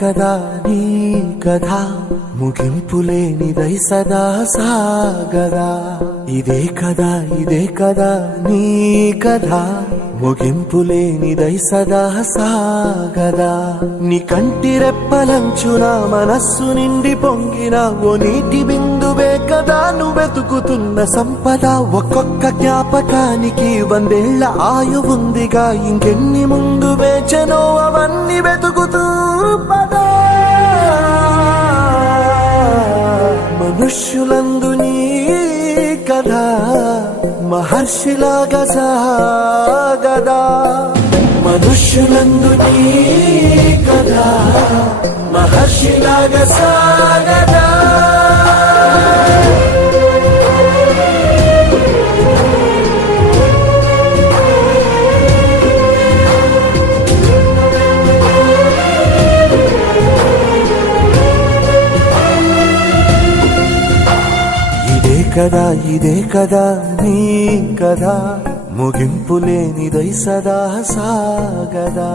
కదా నీ కథ ముగింపు లేనిదై సదా సాగదా. ఇదే కదా నీ కథ ముగింపు లేనిదై సదా సాగదా. నీ కంటి రెప్పలంచున మనస్సు నిండి పొంగిన ఓ నీటి బిందువే కదా నువ్వెతుకుతున్న సంపద. ఒక్కొక్క జ్ఞాపకానికి 100 ఏళ్ల ఆయువుందిగా, ఇంకెన్ని ముందు వేచనో అవన్నీ వెతుకుతూ పదా. మనుష్యులందు నీ కథ మహర్షిలాగా సాగదా. మనుష్యులందు నీ కథ మహర్షిలాగా సాగదా. ఇదే కదా నీ కథ ముగింపు లేనిదై సదా సాగదా.